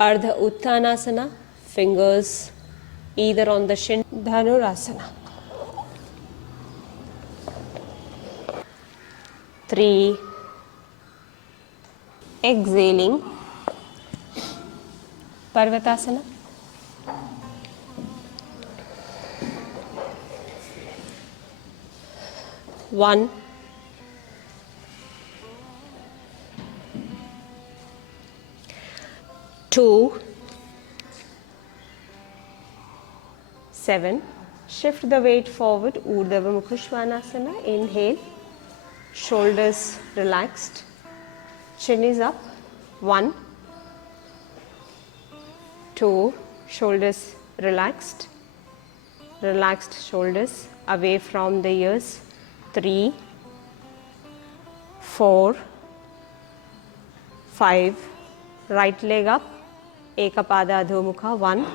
Ardha Uttanasana, fingers either on the shin. Dhanurasana. 3. Exhaling. Parvatasana. 1. 2. 7. Shift the weight forward. Urdhva Mukha Svanasana. Inhale. Shoulders relaxed. Chin is up. 1. 2. Shoulders relaxed. Relaxed shoulders away from the ears. 3. 4. 5. Right leg up. Ekapada Adhomukha. 1.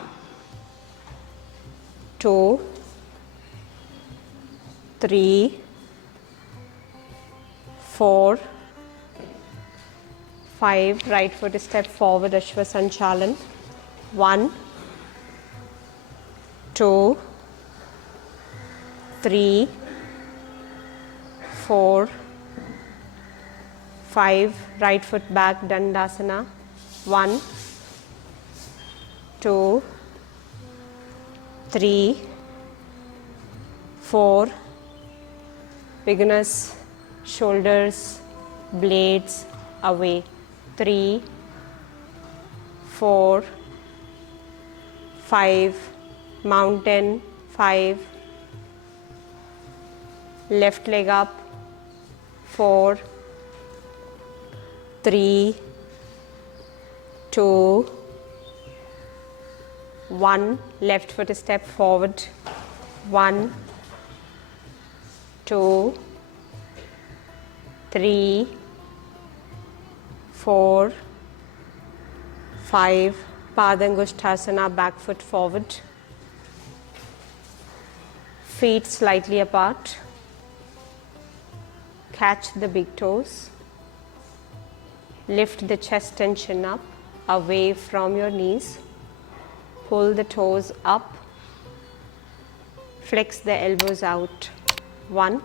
2. 3. 4. 5. Right foot step forward. Ashwa Sanchalan. 1. 2. 3. 4. 5. Right foot back. Dandasana. 1. 2. 3. 4. Beginners, shoulders, blades away. 3. 4. 5. Mountain. 5. Left leg up. 4. 3. 2. 1. Left foot step forward. 1. 2. 3. 4. 5. Padangushthasana, back foot forward. Feet slightly apart. Catch the big toes. Lift the chest and chin up, away from your knees. Pull the toes up. Flex the elbows out. 1.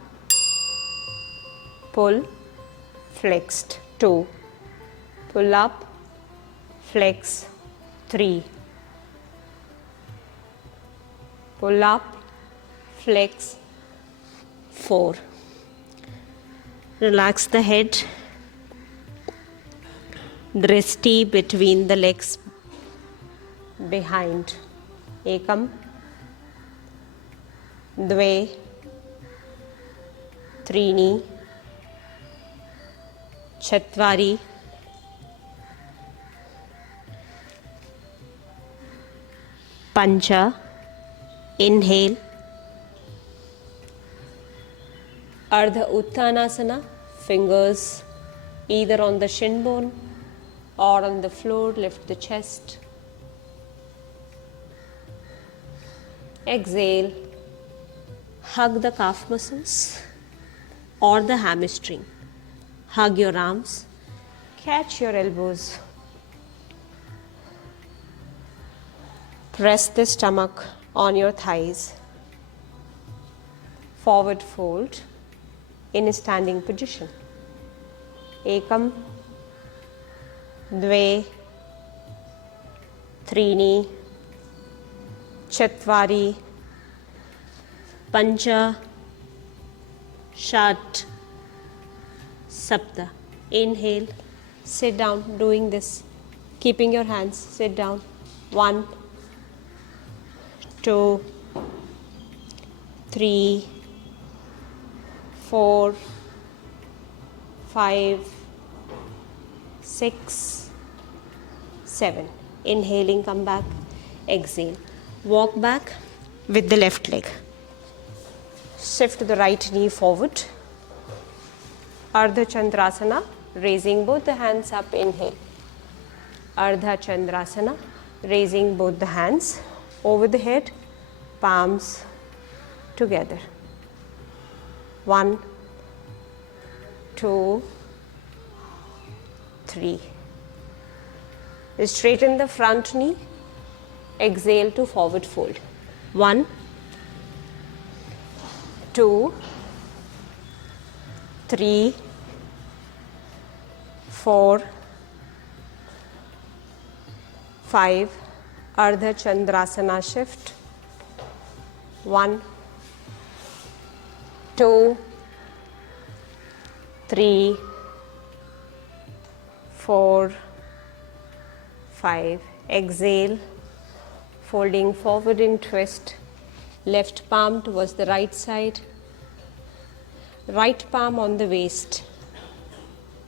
Pull, flexed. 2. Pull up, flex. 3. Pull up, flex. 4. Relax the head. Drishti between the legs behind. Ekam, Dve, Trini, Chatvari, Pancha. Inhale. Ardha Uttanasana, fingers either on the shin bone or on the floor. Lift the chest. Exhale. Hug the calf muscles or the hamstring. Hug your arms. Catch your elbows. Press the stomach on your thighs. Forward fold in a standing position. Ekam, Dve, Trini, Chatvari, Pancha, Shat, Sapta. Inhale, sit down, doing this, keeping your hands, sit down. 1, 2, 3, 4, 5, 6, 7. Inhaling, come back, exhale. Walk back with the left leg. Shift the right knee forward. Ardha Chandrasana, raising both the hands up. Inhale. Ardha Chandrasana, raising both the hands over the head, palms together. 1, 2, 3. Straighten the front knee. Exhale to forward fold. 1, 2, 3, 4, 5. Ardha Chandrasana shift. 1, 2, 3, 4, 5. Exhale, folding forward in twist. Left palm towards the right side. Right palm on the waist.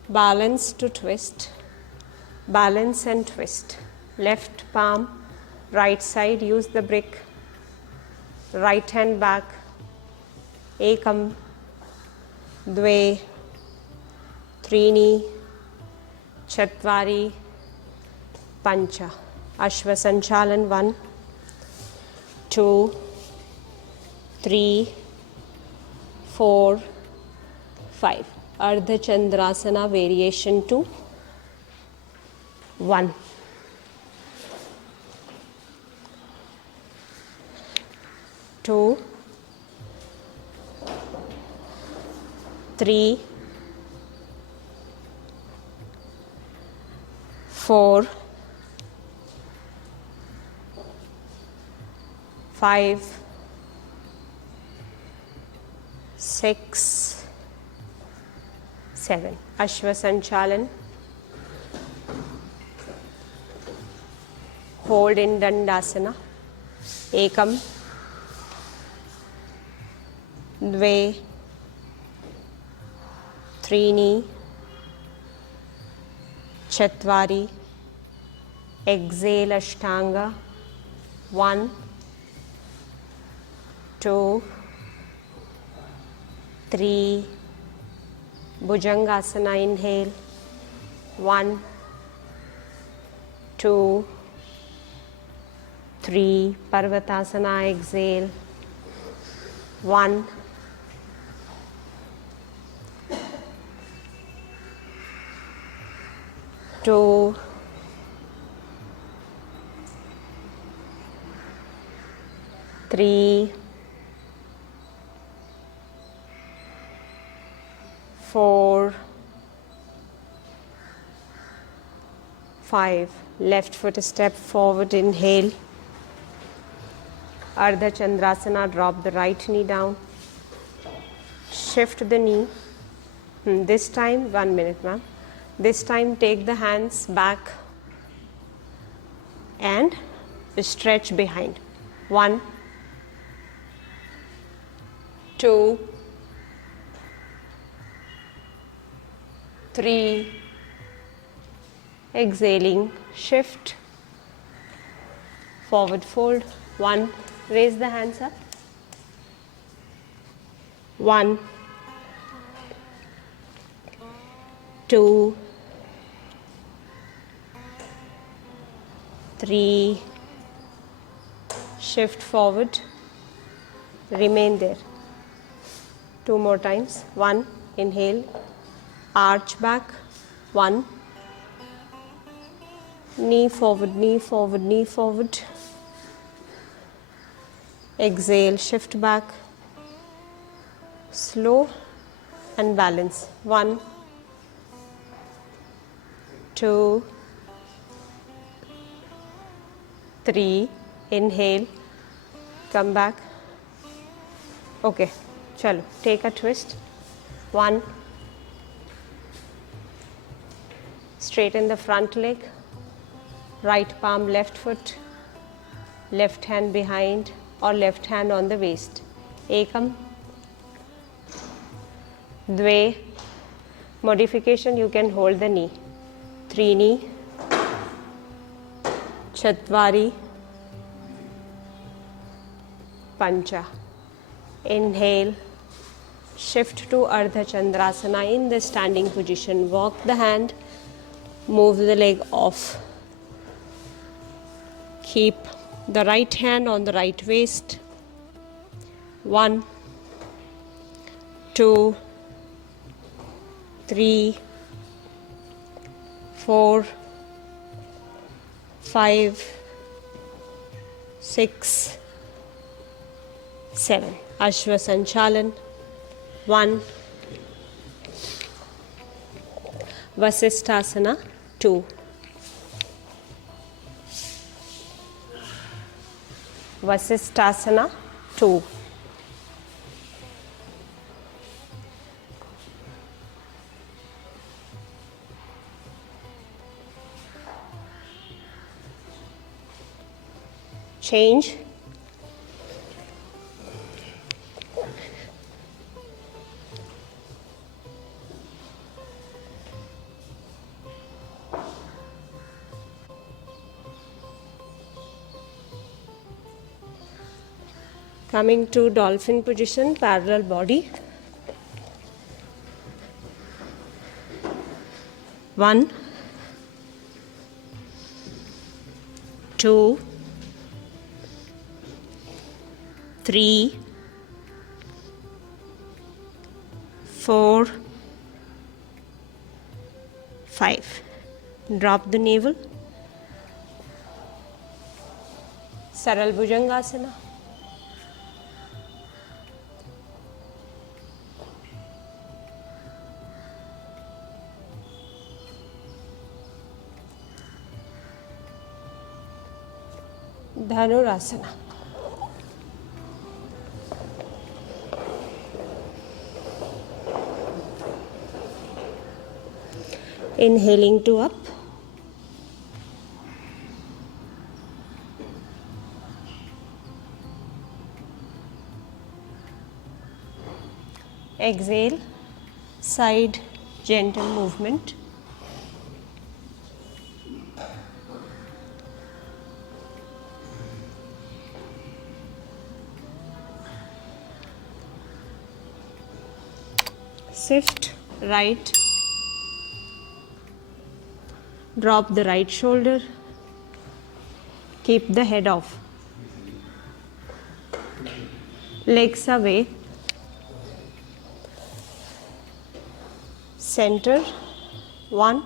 Balance to twist. Balance and twist. Left palm, right side, use the brick. Right hand back. Ekam, dve, trini, chatvari, pancha. Ashva Sanchalan. 1, 2, 3, 4, 5. Ardha Chandrasana variation 2. 1. 2, 3, 4, 5, 6, 7. Ashva Sanchalan. Hold in Dandasana. Ekam, dve, trini, chatvari. Exhale Ashtanga. 1, 2, 3. Bhujangasana. Inhale. 1, 2, 3. Parvatasana. Exhale. 1, 2, 3, 4, 5. Left foot step forward. Inhale. Ardha Chandrasana. Drop the right knee down. Shift the knee. This time, 1 minute, ma'am. This time take the hands back and stretch behind. 1, 2, 3. Exhaling, shift, forward fold. 1. Raise the hands up. 1, 2, 3. Shift forward. Remain there. 2 more times. 1. Inhale. Arch back. 1. Knee forward, knee forward, knee forward. Exhale, shift back. Slow and balance. 1, 2, 3. Inhale. Come back. Okay. Chalo. Take a twist. 1. Straighten the front leg. Right palm, left foot. Left hand behind or left hand on the waist. Ekam, dve. Modification, you can hold the knee. Trini, chatvari, pancha. Inhale, shift to Ardha Chandrasana in the standing position. Walk the hand, move the leg off. Keep the right hand on the right waist. 1, 2, 3, 4, 5, 6, 7. Ashwa Sanchalan. 1. Vasisthasana. 2. Vasisthasana. 2. Change. Coming to dolphin position, parallel body. 1, 2, 3, 4, 5. Drop the navel. Saral Bhujangasana. Dhanurasana. Inhaling to up. Exhale, side gentle movement. Shift right. Drop the right shoulder. Keep the head off. Legs away. Center. 1.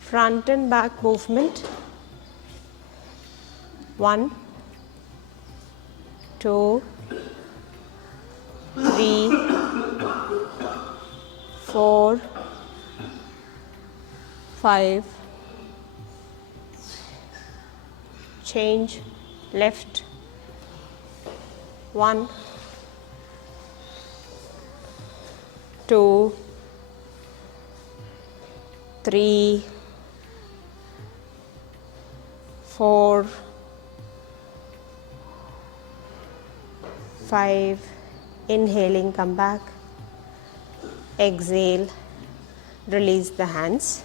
Front and back movement. 1, 2, 3, 4, 5. Change left. 1, 2, 3, 4, 5. Inhaling, come back. Exhale, release the hands.